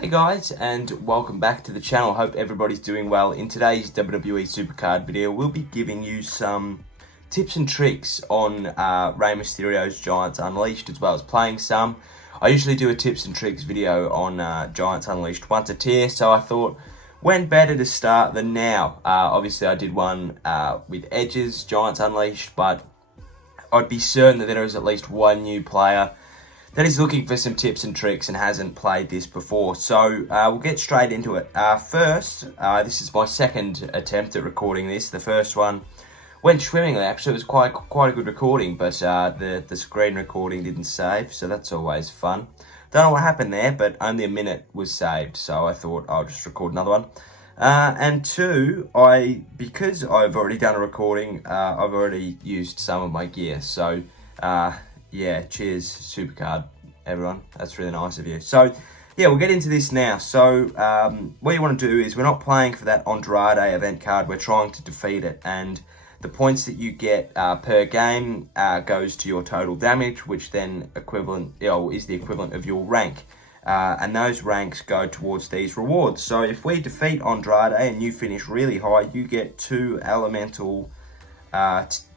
Hey guys, and welcome back to the channel. Hope everybody's doing well. In today's WWE SuperCard video, we'll be giving you some tips and tricks on Rey Mysterio's Giants Unleashed, as well as playing some. I usually do a tips and tricks video on Giants Unleashed once a tier, so I thought, when better to start than now? Obviously, I did one with Edge's Giants Unleashed, but I'd be certain that there is at least one new player that is looking for some tips and tricks and hasn't played this before. So we'll get straight into it. First, this is my second attempt at recording this. The first one went swimmingly. Actually, it was quite a good recording, but the screen recording didn't save, so that's always fun. Don't know what happened there, but only a minute was saved, so I thought I'll just record another one. And two, because I've already done a recording, I've already used some of my gear. So yeah, cheers SuperCard, everyone. That's really nice of you. So yeah, we'll get into this now. So what you want to do is, we're not playing for that Andrade event card. We're trying to defeat it, and the points that you get per game goes to your total damage, which then is the equivalent of your rank. And those ranks go towards these rewards. So if we defeat Andrade and you finish really high, you get 2 elemental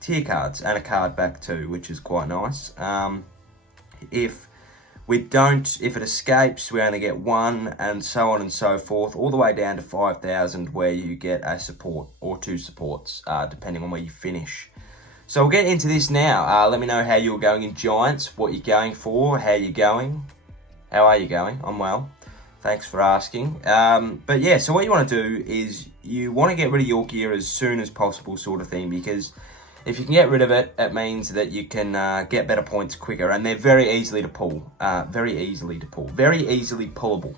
tier cards and a card back too, which is quite nice. If it escapes, we only get 1, and so on and so forth, all the way down to 5,000, where you get a support or 2 supports, depending on where you finish. So we'll get into this now. Let me know how you're going in Giants, what you're going for, how you're going. How are you going? I'm well. Thanks for asking. But yeah, so what you want to do is you want to get rid of your gear as soon as possible, sort of thing, because if you can get rid of it, it means that you can get better points quicker, and they're very easily to pull. Very easily pullable.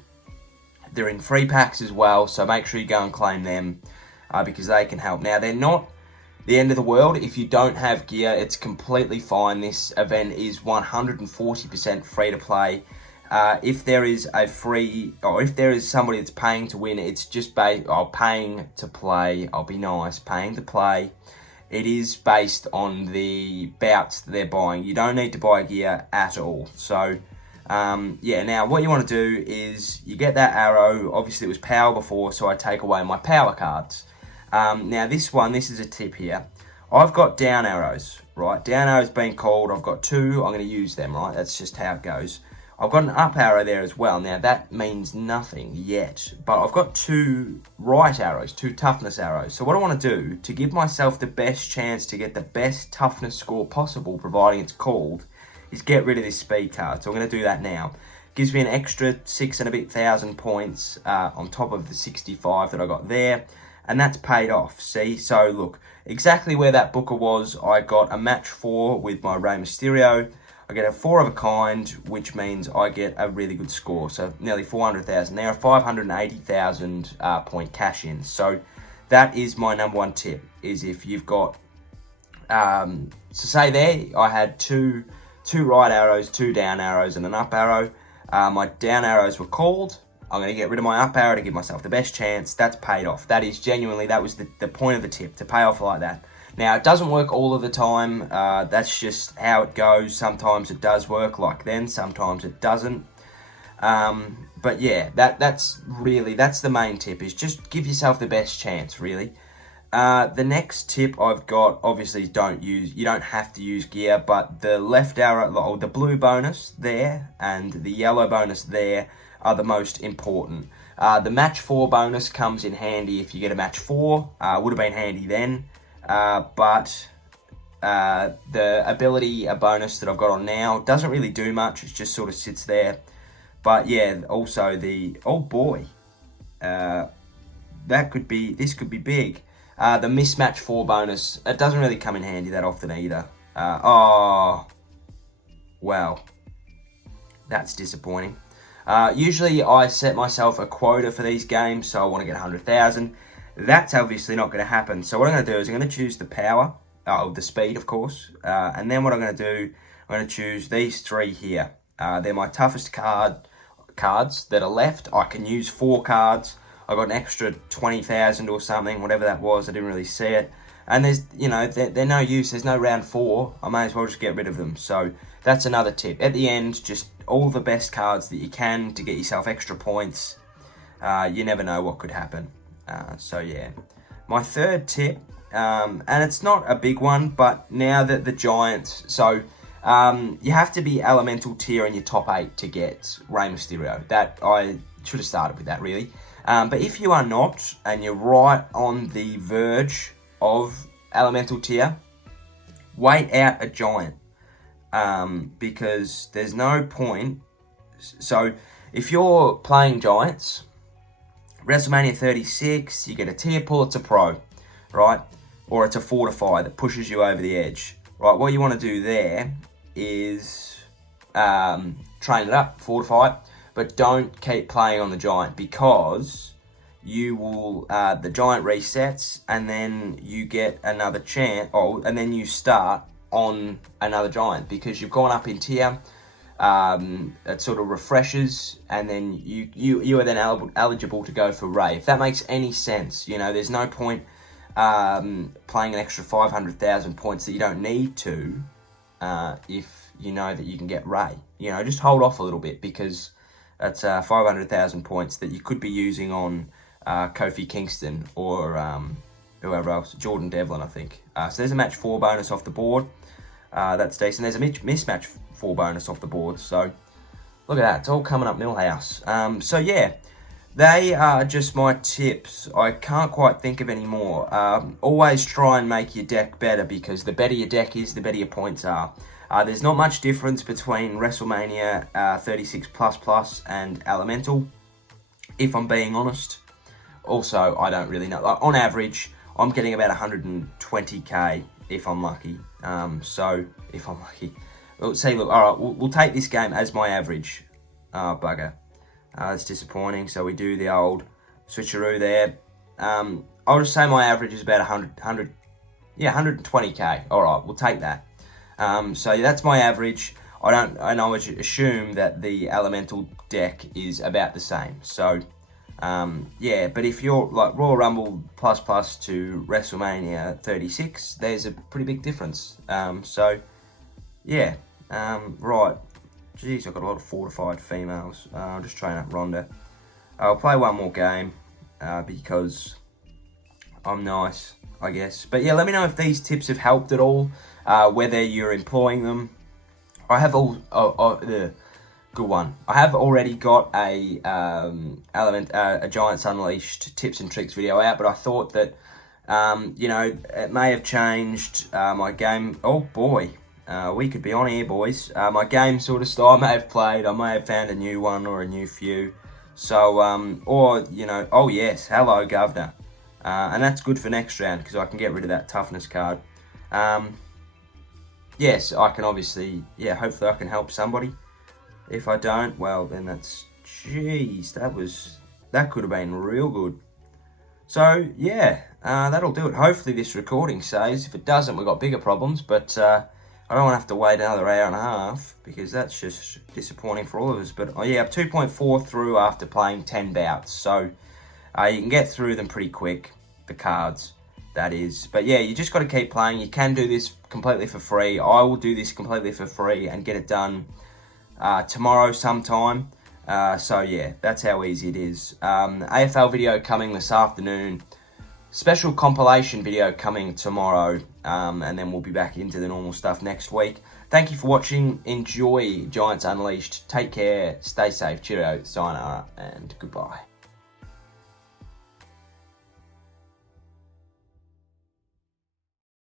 They're in free packs as well, so make sure you go and claim them because they can help. Now, they're not the end of the world. If you don't have gear, it's completely fine. This event is 140% free to play. If there is if there is somebody that's paying to win, it's just paying to play. I'll be nice, paying to play. It is based on the bouts that they're buying. You don't need to buy gear at all. So, yeah, now what you want to do is you get that arrow. Obviously, it was power before, so I take away my power cards. Now, this is a tip here. I've got down arrows, right? Down arrows being called. I've got 2. I'm going to use them, right? That's just how it goes. I've got an up arrow there as well. Now, that means nothing yet, but I've got 2 right arrows, 2 toughness arrows. So what I want to do, to give myself the best chance to get the best toughness score possible, providing it's called, is get rid of this speed card. So I'm going to do that now. Gives me an extra 6 and a bit thousand points on top of the 65 that I got there, and that's paid off. See, so look, exactly where that Booker was, I got a match 4 with my Rey Mysterio. I get a 4 of a kind, which means I get a really good score. So nearly 400,000. There are 580,000 point cash in. So that is my number 1 tip, is if you've got, so say there, I had two right arrows, 2 down arrows, and an up arrow. My down arrows were called. I'm going to get rid of my up arrow to give myself the best chance. That's paid off. That is genuinely, that was the point of the tip, to pay off like that. Now, it doesn't work all of the time. That's just how it goes. Sometimes it does work like then. Sometimes it doesn't. But yeah, that's the main tip, is just give yourself the best chance, really. The next tip I've got, obviously, you don't have to use gear, but the left arrow, or the blue bonus there and the yellow bonus there are the most important. The match 4 bonus comes in handy if you get a match 4. Would have been handy then. But the ability, a bonus that I've got on now, doesn't really do much. It just sort of sits there. But yeah, also oh boy, this could be big. The mismatch 4 bonus, it doesn't really come in handy that often either. Oh, well, that's disappointing. Usually I set myself a quota for these games, so I want to get 100,000. That's obviously not going to happen. So what I'm going to do is I'm going to choose the power, the speed, of course. And then what I'm going to do, I'm going to choose these 3 here. They're my toughest cards that are left. I can use 4 cards. I got an extra 20,000 or something, whatever that was. I didn't really see it. And there's, you know, they're no use. There's no round 4. I may as well just get rid of them. So that's another tip. At the end, just all the best cards that you can to get yourself extra points. You never know what could happen. So yeah. My third tip, and it's not a big one, but now that the Giants... So you have to be elemental tier in your top 8 to get Rey Mysterio. That I should have started with that, really. But if you are not, and you're right on the verge of elemental tier, wait out a Giant. Because there's no point. So if you're playing Giants, WrestleMania 36, you get a tier pull, it's a pro, right? Or it's a fortify that pushes you over the edge, right? What you want to do there is train it up, fortify it, but don't keep playing on the Giant, because you will, the Giant resets and then you get another chance, and then you start on another Giant because you've gone up in tier. It sort of refreshes, and then you are then eligible to go for Rey. If that makes any sense, you know, there's no point playing an extra 500,000 points that you don't need to if you know that you can get Rey. You know, just hold off a little bit, because that's 500,000 points that you could be using on Kofi Kingston or whoever else, Jordan Devlin, I think. So there's a match 4 bonus off the board. That's decent. There's a mismatch 4 bonus off the board. So look at that. It's all coming up Millhouse. So yeah, they are just my tips. I can't quite think of any more. Always try and make your deck better, because the better your deck is, the better your points are. There's not much difference between WrestleMania 36++ and Elemental, if I'm being honest. Also, I don't really know. Like, on average, I'm getting about 120k if I'm lucky. So if I'm lucky, well, see, look, all right, we'll take this game as my average. Bugger, that's disappointing. So we do the old switcheroo there. I'll just say my average is about 120k. All right, we'll take that. So yeah, that's my average. I would assume that the elemental deck is about the same. So yeah, but if you're like Royal Rumble plus to WrestleMania 36, there's a pretty big difference. So yeah, right. Jeez, I've got a lot of fortified females. I'll just train up Ronda. I'll play one more game because I'm nice, I guess. But yeah, let me know if these tips have helped at all, whether you're employing them. I have good one. I have already got a Giants Unleashed tips and tricks video out, but I thought that you know, it may have changed my game. Oh boy, we could be on here, boys. My game sort of style may have played. I may have found a new one or a new few. So or you know, oh yes, hello Governor, and that's good for next round because I can get rid of that toughness card. Yes, I can obviously, yeah, hopefully I can help somebody. If I don't, well, then that's, jeez, that could have been real good. So, yeah, that'll do it. Hopefully this recording saves. If it doesn't, we've got bigger problems, but I don't want to have to wait another hour and a half, because that's just disappointing for all of us. But, oh, yeah, I'm 2.4 through after playing 10 bouts, so you can get through them pretty quick, the cards. That is, but yeah, you just got to keep playing. You can do this completely for free. I will do this completely for free and get it done tomorrow sometime. So yeah, that's how easy it is. AFL video coming this afternoon. Special compilation video coming tomorrow. And then we'll be back into the normal stuff next week. Thank you for watching. Enjoy Giants Unleashed. Take care. Stay safe. Cheerio. Sayonara. And goodbye.